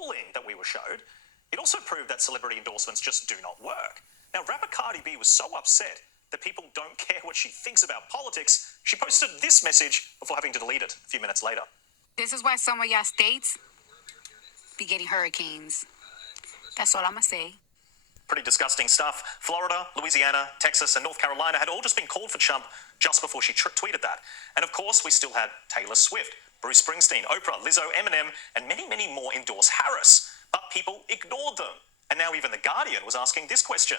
polling that we were showed, it also proved that celebrity endorsements just do not work. Now, rapper Cardi B was so upset that people don't care what she thinks about politics, she posted this message before having to delete it a few minutes later. This is why some of y'all states be getting hurricanes. That's all I'm gonna say. Pretty disgusting stuff. Florida, Louisiana, Texas, and North Carolina had all just been called for Trump just before she tweeted that. And of course, we still had Taylor Swift, Bruce Springsteen, Oprah, Lizzo, Eminem, and many, many more endorse Harris. But people ignored them. And now even The Guardian was asking this question.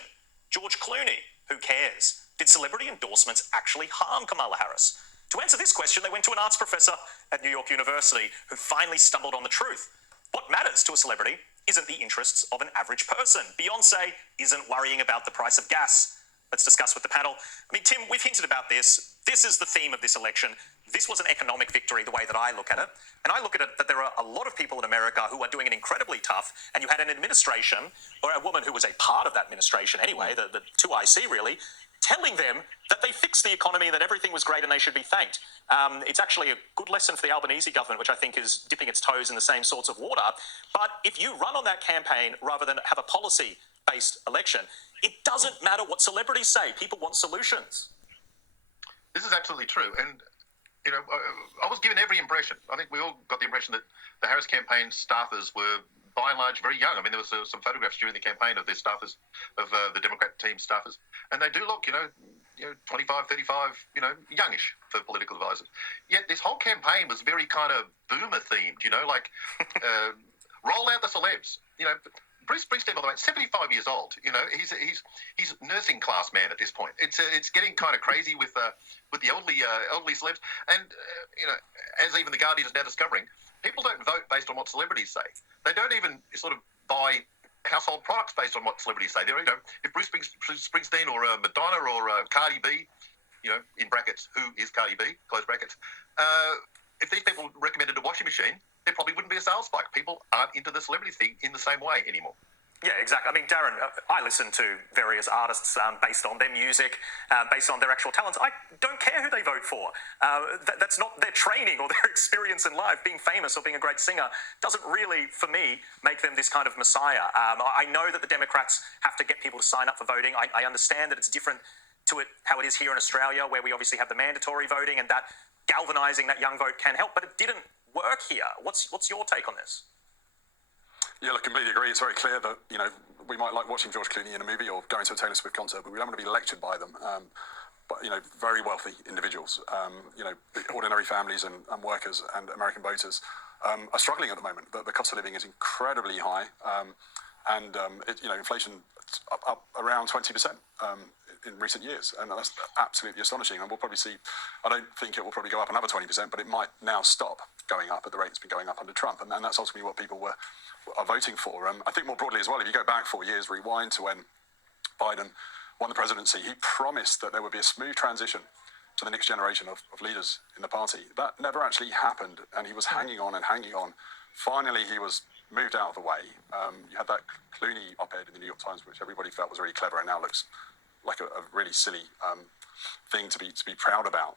George Clooney, who cares? Did celebrity endorsements actually harm Kamala Harris? To answer this question, they went to an arts professor at New York University who finally stumbled on the truth. What matters to a celebrity isn't the interests of an average person. Beyonce isn't worrying about the price of gas. Let's discuss with the panel. I mean, Tim, we've hinted about this. This is the theme of this election. This was an economic victory, the way that I look at it. And I look at it that there are a lot of people in America who are doing it incredibly tough, and you had an administration, or a woman who was a part of that administration anyway, the 2IC really, telling them that they fixed the economy and that everything was great and they should be thanked. It's actually a good lesson for the Albanese government, which I think is dipping its toes in the same sorts of water. But if you run on that campaign rather than have a policy-based election, it doesn't matter what celebrities say. People want solutions. This is absolutely true. And, you know, I was given every impression. I think we all got the impression that the Harris campaign staffers were, by and large, very young. I mean, there was some photographs during the campaign of their staffers, of the Democrat team staffers. And they do look, 25, 35, youngish for political advisors. Yet this whole campaign was very kind of boomer themed, like roll out the celebs. Bruce Springsteen, by the way, 75 years old. He's nursing class man at this point. It's getting kind of crazy with the elderly celebs. And as even the Guardian is now discovering, people don't vote based on what celebrities say. They don't even sort of buy household products based on what celebrities say. If Bruce Springsteen or Madonna or Cardi B, in brackets, who is Cardi B, close brackets, if these people recommended a washing machine, there probably wouldn't be a sales spike. People aren't into the celebrity thing in the same way anymore. Yeah, exactly. I mean, Darren, I listen to various artists based on their music, based on their actual talents. I don't care who they vote for. That's not their training or their experience in life. Being famous or being a great singer doesn't really, for me, make them this kind of messiah. I know that the Democrats have to get people to sign up for voting. I understand that it's different to how it is here in Australia, where we obviously have the mandatory voting, and that galvanising that young vote can help. But it didn't work here. What's your take on this? Yeah, look, completely agree. It's very clear that, we might like watching George Clooney in a movie or going to a Taylor Swift concert, but we don't want to be lectured by them. But, very wealthy individuals, ordinary families and workers and American voters are struggling at the moment. The cost of living is incredibly high. Inflation up around 20% in recent years. And that's absolutely astonishing. And we'll probably see, I don't think it will probably go up another 20%, but it might now stop going up at the rate it's been going up under Trump. And that's ultimately what people are voting for. I think more broadly as well, if you go back 4 years, rewind to when Biden won the presidency, he promised that there would be a smooth transition to the next generation of leaders in the party. That never actually happened, and he was hanging on and hanging on. Finally, he was moved out of the way. You had that Clooney op-ed in the New York Times, which everybody felt was really clever and now looks like a really silly thing to be proud about.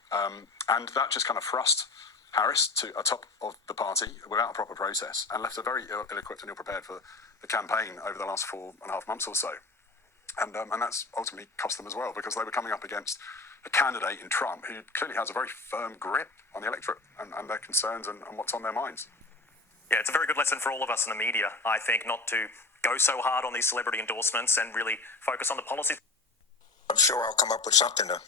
And that just kind of thrust Harris to atop of the party without a proper process and left her very ill-equipped and ill-prepared for the campaign over the last 4.5 months or so. And that's ultimately cost them as well, because they were coming up against a candidate in Trump who clearly has a very firm grip on the electorate and their concerns and what's on their minds. Yeah, it's a very good lesson for all of us in the media, I think, not to go so hard on these celebrity endorsements and really focus on the policy. I'm sure I'll come up with something to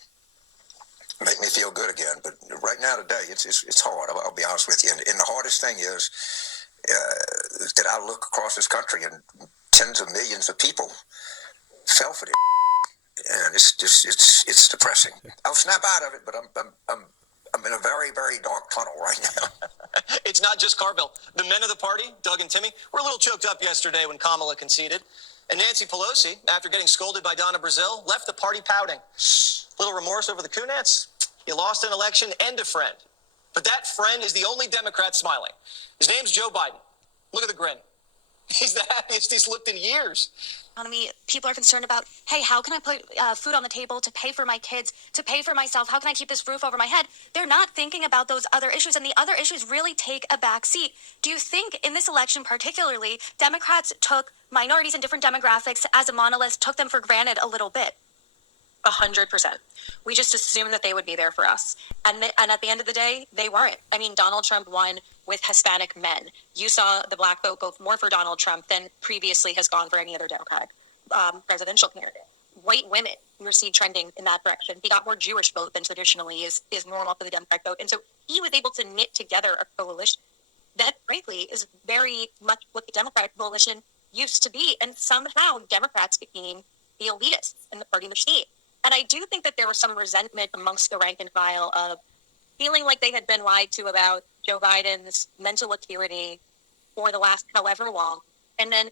make me feel good again. But right now, today, it's hard. I'll be honest with you. And the hardest thing is that I look across this country and tens of millions of people fell for this, and it's depressing. I'll snap out of it, but I'm in a very, very dark tunnel right now. It's not just Carville. The men of the party, Doug and Timmy, were a little choked up yesterday when Kamala conceded. And Nancy Pelosi, after getting scolded by Donna Brazile, left the party pouting. Little remorse over the Kunets. You lost an election and a friend. But that friend is the only Democrat smiling. His name's Joe Biden. Look at the grin. He's the happiest he's looked in years. Economy, people are concerned about, hey, how can I put food on the table to pay for my kids, to pay for myself? How can I keep this roof over my head? They're not thinking about those other issues, and the other issues really take a back seat. Do you think in this election particularly, Democrats took minorities and different demographics as a monolith, took them for granted a little bit? 100%. We just assumed that they would be there for us. And at the end of the day, they weren't. I mean, Donald Trump won with Hispanic men. You saw the black vote go more for Donald Trump than previously has gone for any other Democratic presidential candidate. White women we see trending in that direction. He got more Jewish vote than traditionally is normal for the Democratic vote. And so he was able to knit together a coalition that, frankly, is very much what the Democratic coalition used to be. And somehow Democrats became the elitists in the party machine. And I do think that there was some resentment amongst the rank and file of feeling like they had been lied to about Joe Biden's mental acuity for the last however long. And then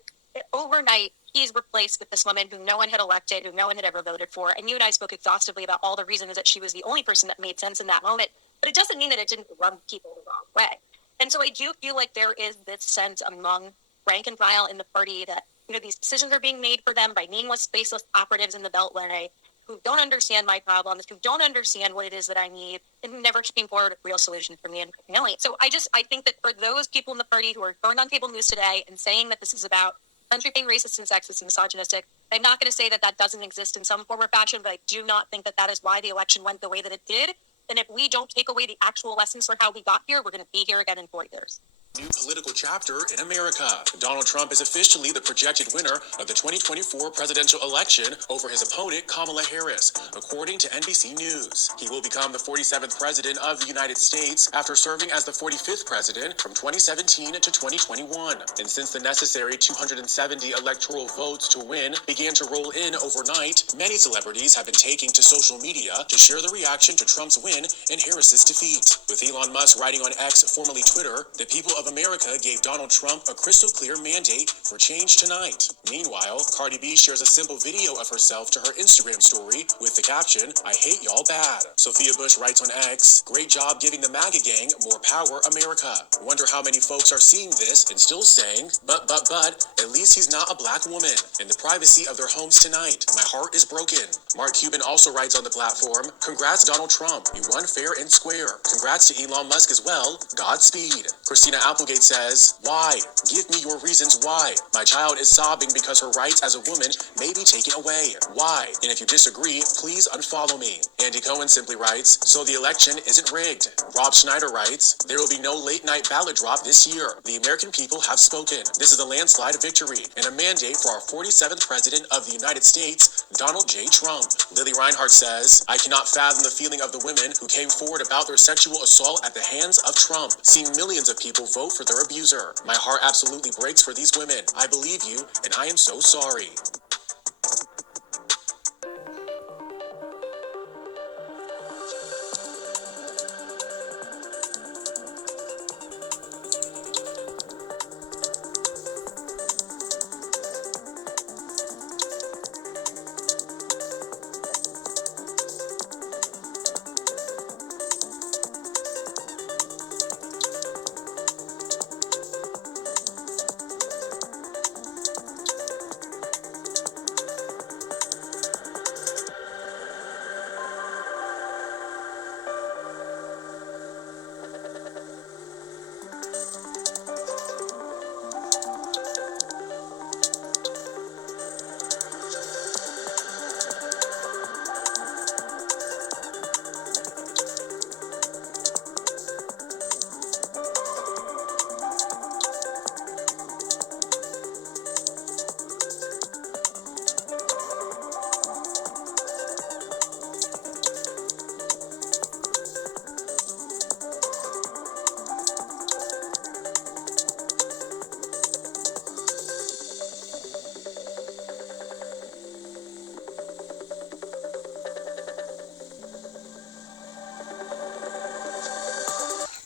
overnight, he's replaced with this woman who no one had elected, who no one had ever voted for. And you and I spoke exhaustively about all the reasons that she was the only person that made sense in that moment. But it doesn't mean that it didn't run people the wrong way. And so I do feel like there is this sense among rank and file in the party that, these decisions are being made for them by nameless, faceless operatives in the Beltway who don't understand my problems, who don't understand what it is that I need, and who never came forward with real solutions for me and family. So I think that for those people in the party who are going on cable news today and saying that this is about country being racist and sexist and misogynistic, I'm not going to say that that doesn't exist in some form or fashion, but I do not think that that is why the election went the way that it did. And if we don't take away the actual lessons for how we got here, we're going to be here again in 4 years. New political chapter in America. Donald Trump is officially the projected winner of the 2024 presidential election over his opponent, Kamala Harris, according to NBC News. He will become the 47th president of the United States after serving as the 45th president from 2017 to 2021. And since the necessary 270 electoral votes to win began to roll in overnight, many celebrities have been taking to social media to share their reaction to Trump's win and Harris's defeat. With Elon Musk writing on X, formerly Twitter, the people of America gave Donald Trump a crystal clear mandate for change tonight. Meanwhile, Cardi B shares a simple video of herself to her Instagram story with the caption, "I hate y'all bad." Sophia Bush writes on X, "Great job giving the MAGA gang more power, America." Wonder how many folks are seeing this and still saying, but, at least he's not a black woman in the privacy of their homes tonight. My heart is broken. Mark Cuban also writes on the platform, "Congrats, Donald Trump. You won fair and square. Congrats to Elon Musk as well. Godspeed." Christina Applegate says, "Why? Give me your reasons why. My child is sobbing because her rights as a woman may be taken away. Why? And if you disagree, please unfollow me." Andy Cohen simply writes, "So the election isn't rigged." Rob Schneider writes, "There will be no late night ballot drop this year. The American people have spoken. This is a landslide victory and a mandate for our 47th president of the United States, Donald J. Trump." Lily Reinhart says, "I cannot fathom the feeling of the women who came forward about their sexual assault at the hands of Trump, seeing millions of people vote for their abuser. My heart absolutely breaks for these women. I believe you, and I am so sorry."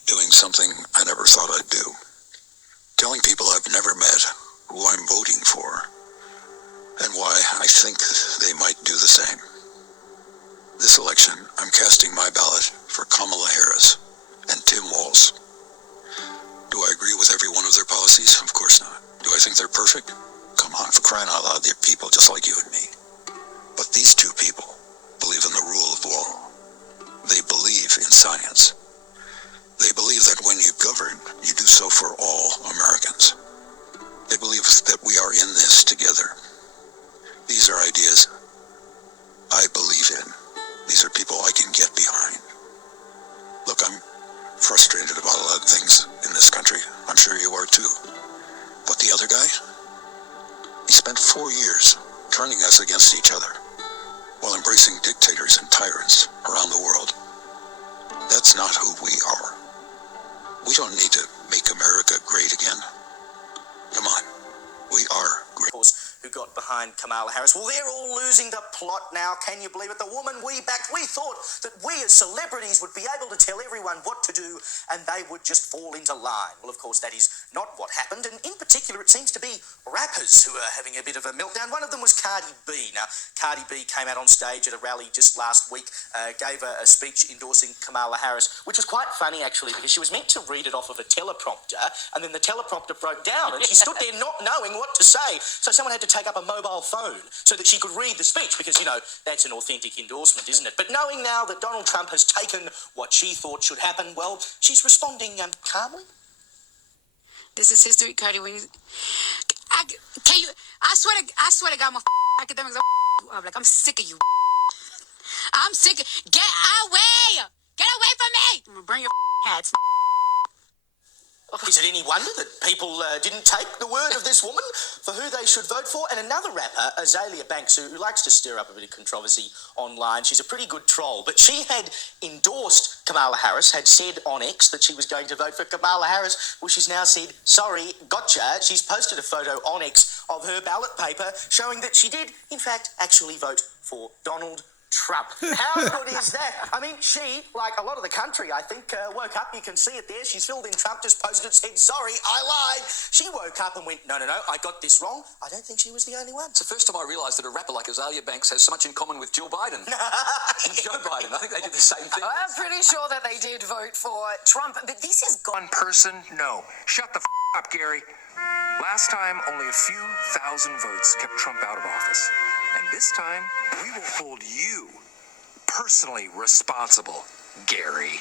Doing something I never thought I'd do. Telling people I've never met who I'm voting for and why I think they might do the same. This election, I'm casting my ballot for Kamala Harris and Tim Walz. Do I agree with every one of their policies? Of course not. Do I think they're perfect? Come on, for crying out loud, they're people just like you and me. But these two people believe in the rule of law. They believe in science. They believe that when you govern, you do so for all Americans. They believe that we are in this together. These are ideas I believe in. These are people I can get behind. Look, I'm frustrated about a lot of things in this country. I'm sure you are too. But the other guy, he spent 4 years turning us against each other while embracing dictators and tyrants around the world. That's not who we are. We don't need to make America great again. Come on, we are great. Who got behind Kamala Harris. Well, they're all losing the plot now. Can you believe it? The woman we backed, we thought that we as celebrities would be able to tell everyone what to do and they would just fall into line. Well, of course, that is not what happened. And in particular, it seems to be rappers who are having a bit of a meltdown. One of them was Cardi B. Now, Cardi B came out on stage at a rally just last week, gave a speech endorsing Kamala Harris, which was quite funny, actually, because she was meant to read it off of a teleprompter, and then the teleprompter broke down, and she stood there not knowing what to say. So someone had to take up a mobile phone so that she could read the speech, because, you know, that's an authentic endorsement, isn't it? But knowing now that Donald Trump has taken what she thought should happen, well, she's responding calmly. This is history, Cardi. When you, I swear to God, I'm academics. I'm sick of you. I'm sick of, get away from me. I'm gonna bring your hats. Is it any wonder that people didn't take the word of this woman for who they should vote for? And another rapper, Azalea Banks, who likes to stir up a bit of controversy online, she's a pretty good troll, but she had endorsed Kamala Harris, had said on X that she was going to vote for Kamala Harris. Well, she's now said, sorry, gotcha. She's posted a photo on X of her ballot paper showing that she did, in fact, actually vote for Donald Trump. How good is that? I mean, she, like a lot of the country, I think, woke up. You can see it there. She's filled in Trump, just posted it, said, sorry, I lied. She woke up and went, no, I got this wrong. I don't think she was the only one. It's the first time I realised that a rapper like Azalea Banks has so much in common with Jill Biden. Joe Biden. I think they did the same thing. I'm pretty sure that they did vote for Trump, but this is One person? No. Shut the up, Gary. Last time, only a few thousand votes kept Trump out of office. And this time, we will hold you personally responsible, Gary.